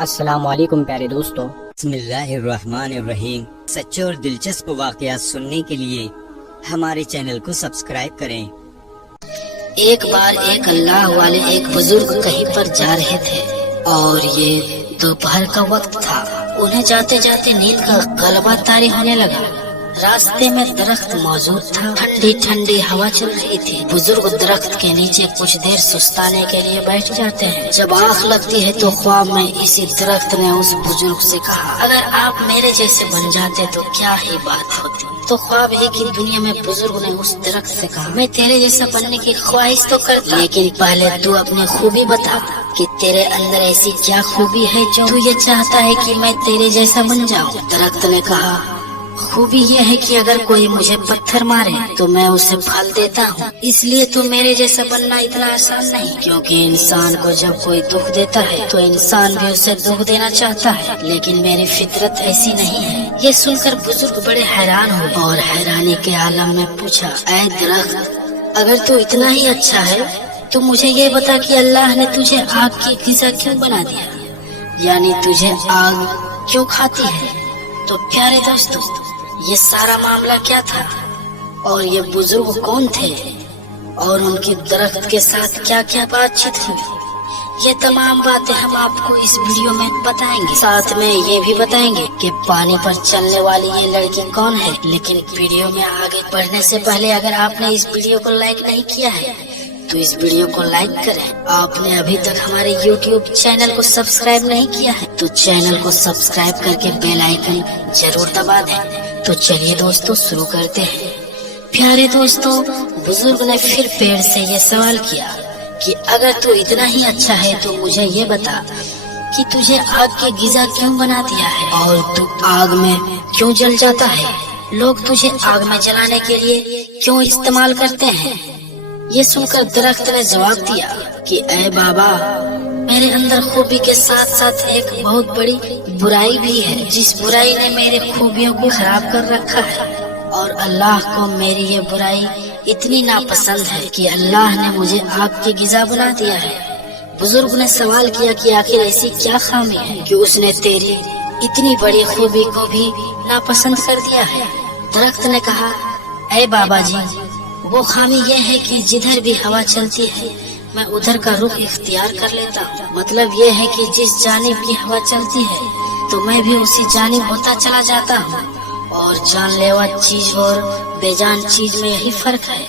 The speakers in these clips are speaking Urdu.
السلام علیکم پیارے دوستو، بسم اللہ الرحمن الرحیم۔ سچے اور دلچسپ واقعات سننے کے لیے ہمارے چینل کو سبسکرائب کریں۔ ایک بار ایک اللہ والے ایک بزرگ کہیں پر جا رہے تھے اور یہ دوپہر کا وقت تھا۔ انہیں جاتے جاتے نیند کا غلبہ طاری ہونے لگا۔ راستے میں درخت موجود تھا، ٹھنڈی ٹھنڈی ہوا چل رہی تھی۔ بزرگ درخت کے نیچے کچھ دیر سستانے کے لیے بیٹھ جاتے ہیں۔ جب آنکھ لگتی ہے تو خواب میں اسی درخت نے اس بزرگ سے کہا، اگر آپ میرے جیسے بن جاتے تو کیا ہی بات ہوتی۔ تو خواب ہی کی دنیا میں بزرگ نے اس درخت سے کہا، میں تیرے جیسا بننے کی خواہش تو کرتا، لیکن پہلے تو اپنی خوبی بتا کہ تیرے اندر ایسی کیا خوبی ہے جو تو یہ چاہتا ہے کہ میں تیرے جیسا بن جاؤں۔ درخت نے کہا، خوبی یہ ہے کہ اگر کوئی مجھے پتھر مارے تو میں اسے پھل دیتا ہوں، اس لیے تو میرے جیسا بننا اتنا آسان نہیں، کیونکہ انسان کو جب کوئی دکھ دیتا ہے تو انسان بھی اسے دکھ دینا چاہتا ہے، لیکن میری فطرت ایسی نہیں ہے۔ یہ سن کر بزرگ بڑے حیران ہوئے اور حیرانی کے عالم میں پوچھا، اے درخت، اگر تو اتنا ہی اچھا ہے تو مجھے یہ بتا کہ اللہ نے تجھے آگ کی غذا کیوں بنا دیا، یعنی تجھے آگ کیوں کھاتی ہے؟ تو پیارے دوستو، یہ سارا معاملہ کیا تھا اور یہ بزرگ کون تھے اور ان کی درخت کے ساتھ کیا کیا بات چیت ہوئی، یہ تمام باتیں ہم آپ کو اس ویڈیو میں بتائیں گے۔ ساتھ میں یہ بھی بتائیں گے کہ پانی پر چلنے والی یہ لڑکی کون ہے۔ لیکن ویڈیو میں آگے بڑھنے سے پہلے اگر آپ نے اس ویڈیو کو لائک نہیں کیا ہے تو اس ویڈیو کو لائک کریں۔ آپ نے ابھی تک ہمارے یوٹیوب چینل کو سبسکرائب نہیں کیا ہے تو چینل کو سبسکرائب کر کے بیل آئیکن ضرور دبا دیں۔ تو چلیے دوستو شروع کرتے ہیں۔ پیارے دوستو، بزرگ نے پھر پیڑ سے یہ سوال کیا کہ اگر تو اتنا ہی اچھا ہے تو مجھے یہ بتا کہ تجھے آگ کی غذا کیوں بنا دیا ہے اور تو آگ میں کیوں جل جاتا ہے، لوگ تجھے آگ میں جلانے کے لیے کیوں استعمال کرتے ہیں۔ یہ سن کر درخت نے جواب دیا کہ اے بابا، میرے اندر خوبی کے ساتھ ساتھ ایک بہت بڑی برائی بھی ہے، جس برائی نے میرے خوبیوں کو خراب کر رکھا ہے، اور اللہ کو میری یہ برائی اتنی ناپسند ہے کہ اللہ نے مجھے آگ کی غذا بنا دیا ہے۔ بزرگ نے سوال کیا کہ آخر ایسی کیا خامی ہے کہ اس نے تیری اتنی بڑی خوبی کو بھی ناپسند کر دیا ہے۔ درخت نے کہا، اے بابا جی، وہ خامی یہ ہے کہ جدھر بھی ہوا چلتی ہے میں ادھر کا رخ اختیار کر لیتا ہوں۔ مطلب یہ ہے کہ جس جانب کی ہوا چلتی ہے تو میں بھی اسی جانب ہوتا چلا جاتا ہوں، اور جان لیوا چیز اور بے جان چیز میں یہی فرق ہے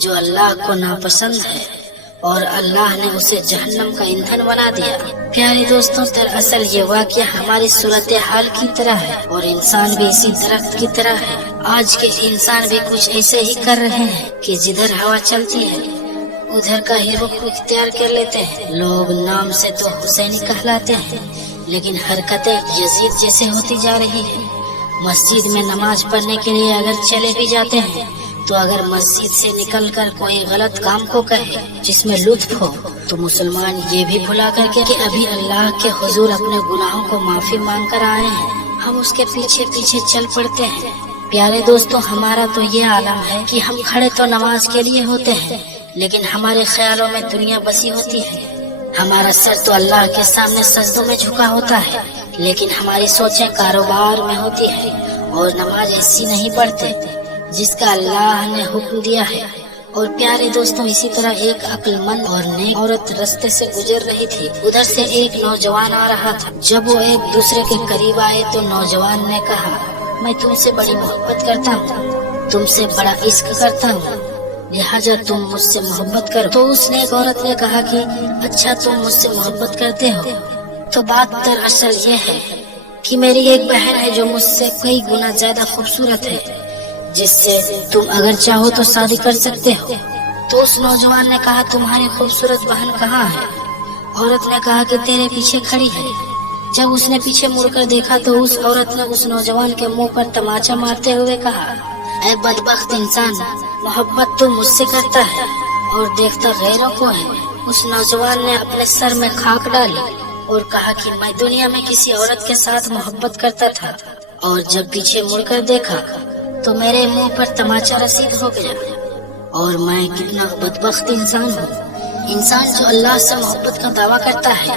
جو اللہ کو ناپسند ہے اور اللہ نے اسے جہنم کا ایندھن بنا دیا۔ پیارے دوستوں، دراصل یہ واقعہ ہماری صورتحال کی طرح ہے اور انسان بھی اسی درخت کی طرح ہے۔ آج کے انسان بھی کچھ ایسے ہی کر رہے ہیں کہ جدھر ہوا چلتی ہے ادھر کا ہی رخ اختیار کر لیتے ہیں۔ لوگ نام سے تو حسینی کہلاتے ہیں لیکن حرکتیں یزید جیسے ہوتی جا رہی ہیں۔ مسجد میں نماز پڑھنے کے لیے اگر چلے بھی جاتے ہیں تو اگر مسجد سے نکل کر کوئی غلط کام کو کہے جس میں لطف ہو تو مسلمان یہ بھی بھلا کر کے کہ ابھی اللہ کے حضور اپنے گناہوں کو معافی مانگ کر آئے ہیں، ہم اس کے پیچھے پیچھے چل پڑتے ہیں۔ پیارے دوستوں، ہمارا تو یہ عالم ہے کہ ہم کھڑے تو نماز کے لیے ہوتے ہیں لیکن ہمارے خیالوں میں دنیا بسی ہوتی ہے۔ ہمارا سر تو اللہ کے سامنے سجدوں میں جھکا ہوتا ہے لیکن ہماری سوچیں کاروبار میں ہوتی ہے اور نماز ایسی نہیں پڑھتے جس کا اللہ نے حکم دیا ہے۔ اور پیارے دوستوں، اسی طرح ایک عقل مند اور نیک عورت رستے سے گزر رہی تھی۔ ادھر سے ایک نوجوان آ رہا تھا۔ جب وہ ایک دوسرے کے قریب آئے تو نوجوان نے کہا، میں تم سے بڑی محبت کرتا ہوں، تم سے بڑا عشق کرتا ہوں، لہٰذا تم مجھ سے محبت کرو۔ تو اس نیک عورت نے کہا کہ اچھا، تم مجھ سے محبت کرتے ہو تو بات دراصل یہ ہے کہ میری ایک بہن ہے جو مجھ سے کئی گنا زیادہ خوبصورت ہے، جس سے تم اگر چاہو تو شادی کر سکتے ہو۔ تو اس نوجوان نے کہا، تمہاری خوبصورت بہن کہاں ہے؟ عورت نے کہا کہ تیرے پیچھے کھڑی ہے۔ جب اس نے پیچھے مڑ کر دیکھا تو اس عورت نے اس نوجوان کے منہ پر تماچا مارتے ہوئے کہا، اے بدبخت انسان، محبت تو مجھ سے کرتا ہے اور دیکھتا غیروں کو ہے۔ اس نوجوان نے اپنے سر میں خاک ڈالی اور کہا کہ میں دنیا میں کسی عورت کے ساتھ محبت کرتا تھا اور جب پیچھے مڑ کر دیکھا تو میرے منہ پر تماچا رسید ہو گیا، اور میں کتنا بدبخت انسان ہوں۔ انسان جو اللہ سے محبت کا دعویٰ کرتا ہے